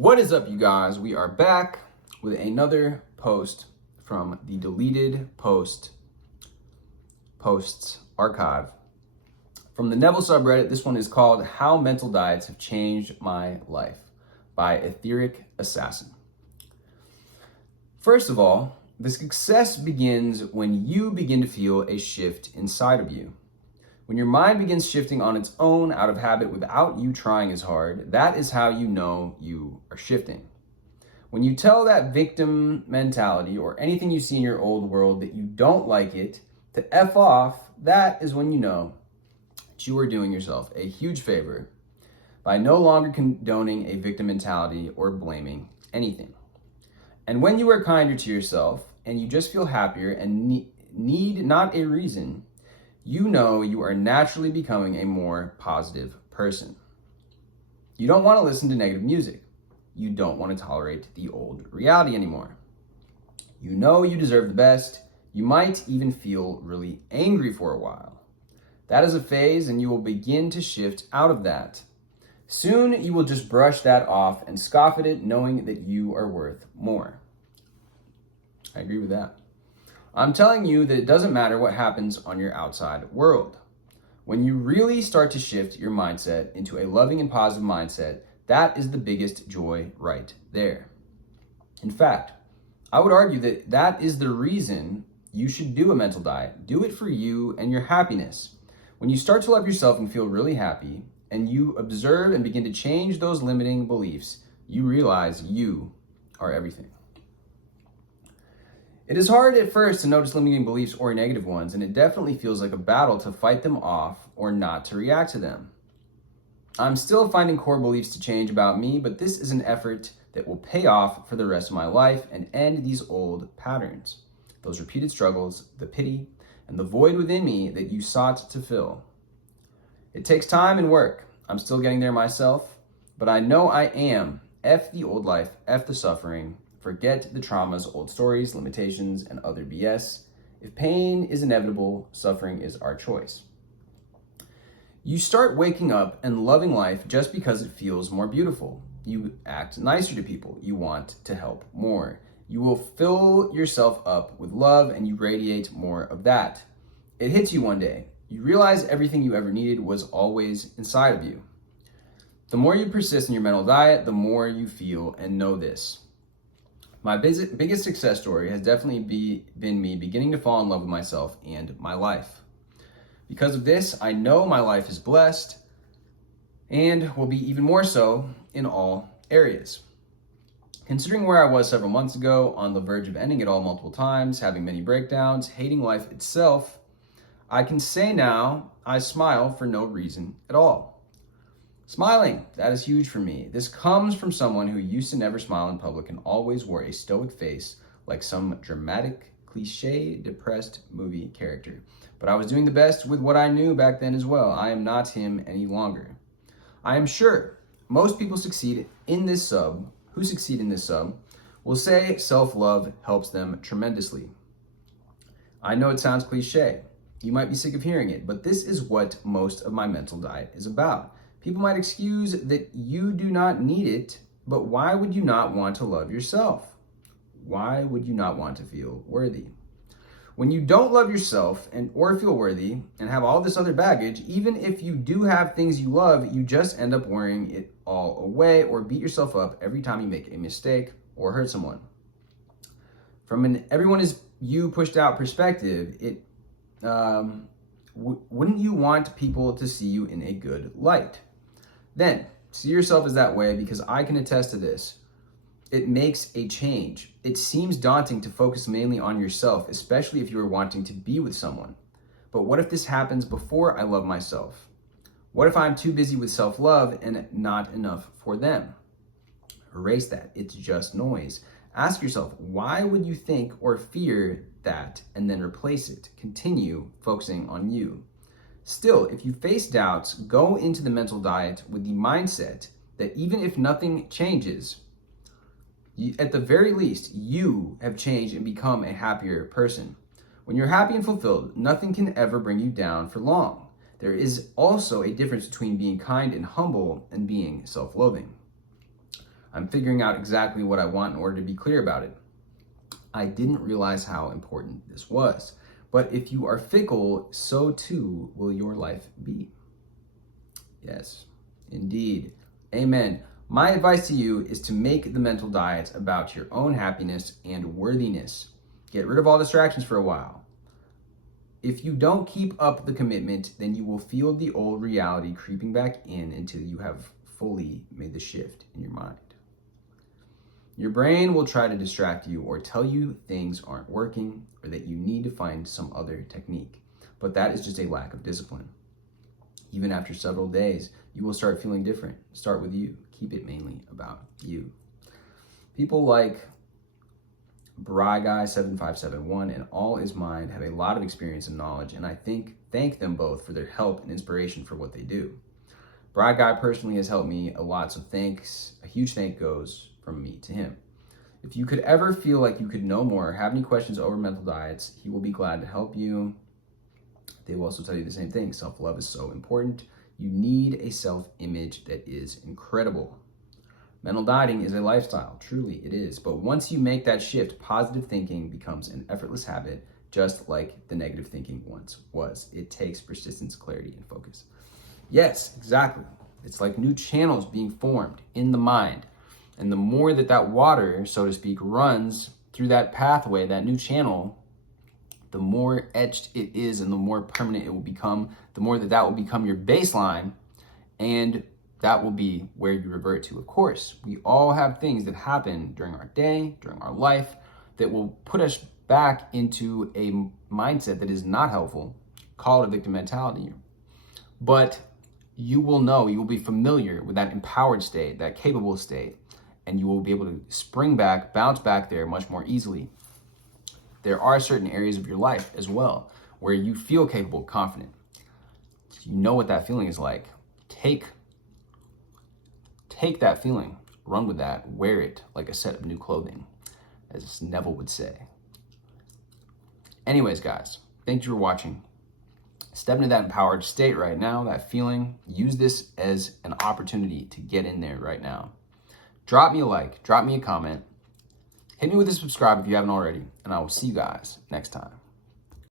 What is up, you guys? We are back with another post from the deleted posts archive. From the Neville subreddit, this one is called How Mental Diets Have Changed My Life by Etheric Assassin. First of all, the success begins when you begin to feel a shift inside of you. When your mind begins shifting on its own out of habit without you trying as hard, that is how you know you are shifting. When you tell that victim mentality or anything you see in your old world that you don't like it to F off, that is when you know that you are doing yourself a huge favor by no longer condoning a victim mentality or blaming anything. And when you are kinder to yourself and you just feel happier and need not a reason, you know you are naturally becoming a more positive person. You don't want to listen to negative music. You don't want to tolerate the old reality anymore. You know you deserve the best. You might even feel really angry for a while. That is a phase, and you will begin to shift out of that. Soon you will just brush that off and scoff at it, knowing that you are worth more. I agree with that. I'm telling you that it doesn't matter what happens on your outside world. When you really start to shift your mindset into a loving and positive mindset, that is the biggest joy right there. In fact, I would argue that that is the reason you should do a mental diet. Do it for you and your happiness. When you start to love yourself and feel really happy, and you observe and begin to change those limiting beliefs, you realize you are everything. It is hard at first to notice limiting beliefs or negative ones, and it definitely feels like a battle to fight them off or not to react to them. I'm still finding core beliefs to change about me, but this is an effort that will pay off for the rest of my life and end these old patterns, those repeated struggles, the pity, and the void within me that you sought to fill. It takes time and work. I'm still getting there myself, but I know I am. F the old life, F the suffering. Forget the traumas, old stories, limitations, and other BS. If pain is inevitable, suffering is our choice. You start waking up and loving life just because it feels more beautiful. You act nicer to people. You want to help more. You will fill yourself up with love and you radiate more of that. It hits you one day. You realize everything you ever needed was always inside of you. The more you persist in your mental diet, the more you feel and know this. My biggest success story has definitely been me beginning to fall in love with myself and my life. Because of this, I know my life is blessed and will be even more so in all areas. Considering where I was several months ago, on the verge of ending it all multiple times, having many breakdowns, hating life itself, I can say now I smile for no reason at all. Smiling, that is huge for me. This comes from someone who used to never smile in public and always wore a stoic face like some dramatic, cliche, depressed movie character. But I was doing the best with what I knew back then as well. I am not him any longer. I am sure most people who succeed in this sub will say self-love helps them tremendously. I know it sounds cliche. You might be sick of hearing it, but this is what most of my mental diet is about. People might excuse that you do not need it, but why would you not want to love yourself? Why would you not want to feel worthy? When you don't love yourself or feel worthy and have all this other baggage, even if you do have things you love, you just end up wearing it all away or beat yourself up every time you make a mistake or hurt someone. From an everyone is you pushed out perspective, wouldn't you want people to see you in a good light? Then, see yourself as that way, because I can attest to this. It makes a change. It seems daunting to focus mainly on yourself, especially if you are wanting to be with someone. But what if this happens before I love myself? What if I'm too busy with self-love and not enough for them? Erase that. It's just noise. Ask yourself, why would you think or fear that, and then replace it? Continue focusing on you. Still, if you face doubts, go into the mental diet with the mindset that even if nothing changes, at the very least, you have changed and become a happier person. When you're happy and fulfilled, nothing can ever bring you down for long. There is also a difference between being kind and humble and being self-loathing. I'm figuring out exactly what I want in order to be clear about it. I didn't realize how important this was. But if you are fickle, so too will your life be. Yes, indeed. Amen. My advice to you is to make the mental diets about your own happiness and worthiness. Get rid of all distractions for a while. If you don't keep up the commitment, then you will feel the old reality creeping back in until you have fully made the shift in your mind. Your brain will try to distract you or tell you things aren't working or that you need to find some other technique. But that is just a lack of discipline. Even after several days, you will start feeling different. Start with you. Keep it mainly about you. People like BryGuy7571 and All Is Mind have a lot of experience and knowledge, and I thank them both for their help and inspiration for what they do. BryGuy personally has helped me a lot, so thanks. A huge thank goes from me to him. If you could ever feel like you could know more or have any questions over mental diets, he will be glad to help you. They will also tell you the same thing. Self-love is so important. You need a self-image that is incredible. Mental dieting is a lifestyle. Truly, it is. But once you make that shift, positive thinking becomes an effortless habit, just like the negative thinking once was. It takes persistence, clarity, and focus. Yes, exactly. It's like new channels being formed in the mind. And the more that water, so to speak, runs through that pathway, that new channel, the more etched it is and the more permanent it will become, the more that will become your baseline, and that will be where you revert to. Of course, we all have things that happen during our day, during our life, that will put us back into a mindset that is not helpful. Call it a victim mentality. But you will know, you will be familiar with that empowered state, that capable state, and you will be able to spring back, bounce back there much more easily. There are certain areas of your life as well where you feel capable, confident. You know what that feeling is like. Take that feeling, run with that, wear it like a set of new clothing, as Neville would say. Anyways, guys, thank you for watching. Step into that empowered state right now, that feeling. Use this as an opportunity to get in there right now. Drop me a like, drop me a comment. Hit me with a subscribe if you haven't already, and I will see you guys next time.